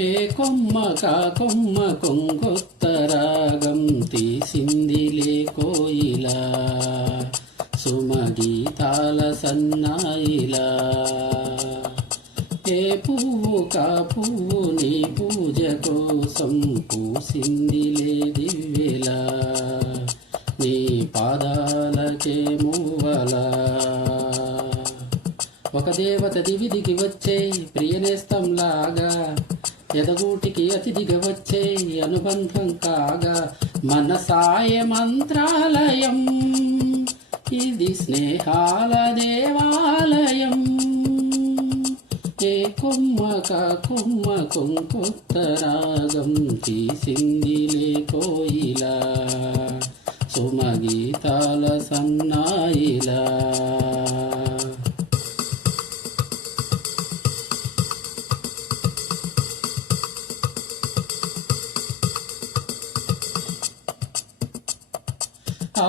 ఏ కొమ్మ కా కొమ్మ కొంగొత్త రాగం తీసిందిలే కోయిలా సుమగీతాల సన్నాయిలా ఏ పువ్వు కా పువ్వు నీ పూజ కోసం పూసిందిలే దివ్యలా నీ పాదాలకే మూవలా ఒక దేవత దివి దిగి వచ్చే ప్రియనేస్తంలాగా ఎదగూటికి అతిథిగా వచ్చే అనుబంధం కాగా మనసాయ మంత్రాలయం ఇది స్నేహాల దేవాలయం ఏ కొమ్మ కా కొమ్మ కొంకొత్త రాగం తీసిందిలే కోయిలా సుమగీతాల సన్నాయిలా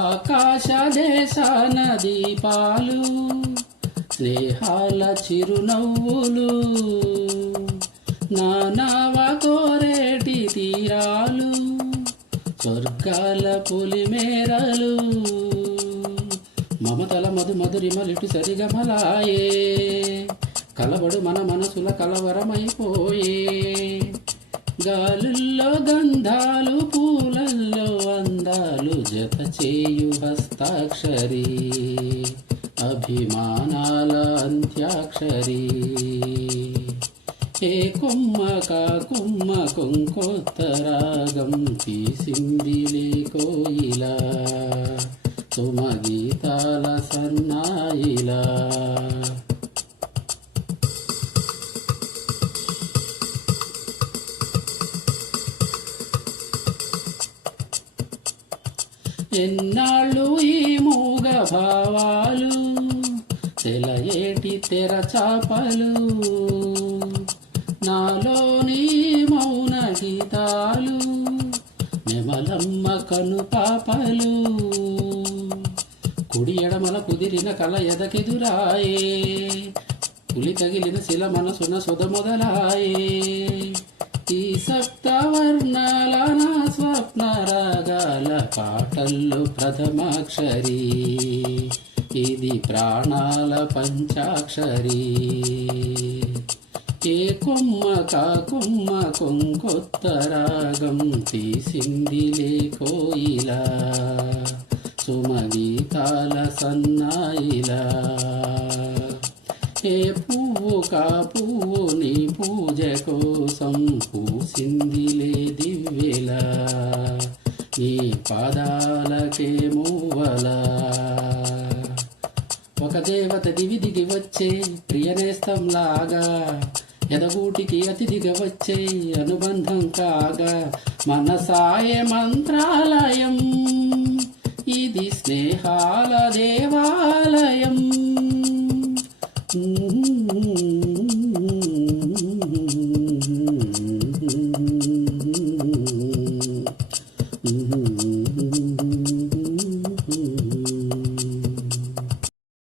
ఆకాశ దేశాన దీపాలు స్నేహాల చిరునవ్వులు నానావ కోరేటి తీరాలు స్వర్గాల పొలిమేరలు మమతల మధురిమలిటి సరిగమలాయే కలబడు మన మనసుల కలవరమైపోయే గాలుల్లో గంధాలు పూలల్లో అందాలు జత చేయు హస్తాక్షరి అభిమానాల అంత్యాక్షరి ఏ కొమ్మ కా కొమ్మ కొంకొత్త రాగం తీసిందిలే కోయిలా సుమగీతాల సన్నాయిలా ఎన్నాళ్ళు ఈ మూగ భావాలు తెలయేటి తెరచాపలు నాలోని మౌన గీతాలు నెమలమ్మ కను పాపలు కుడి ఎడమల కుదిరిన కల ఎదకెదురాయే పులి తగిలిన శిల మనసున సొద మొదలాయే ఈ సప్తవర్ణాల నా స్వప్న రాగాల పాటల్లో ప్రథమాక్షరి ఇది ప్రాణాల పంచాక్షరి ఏ కొమ్మ కా కొమ్మ కొంకొత్త రాగం తీసిందిలే కోయిలా సుమగీతాల సన్నాయిలా ఏ పువ్వు కా పువ్వు నీ పూజ కోసం పూసిందిలే దివ్యలా నీ పాదాలకే మూవలా ఒక దేవత దివి దిగి వచ్చే ప్రియనేస్తంలాగా ఎదగూటికి అతిథిగా వచ్చే అనుబంధం కాగా మనసాయ మంత్రాలయం ఇది స్నేహాల దేవాలయం.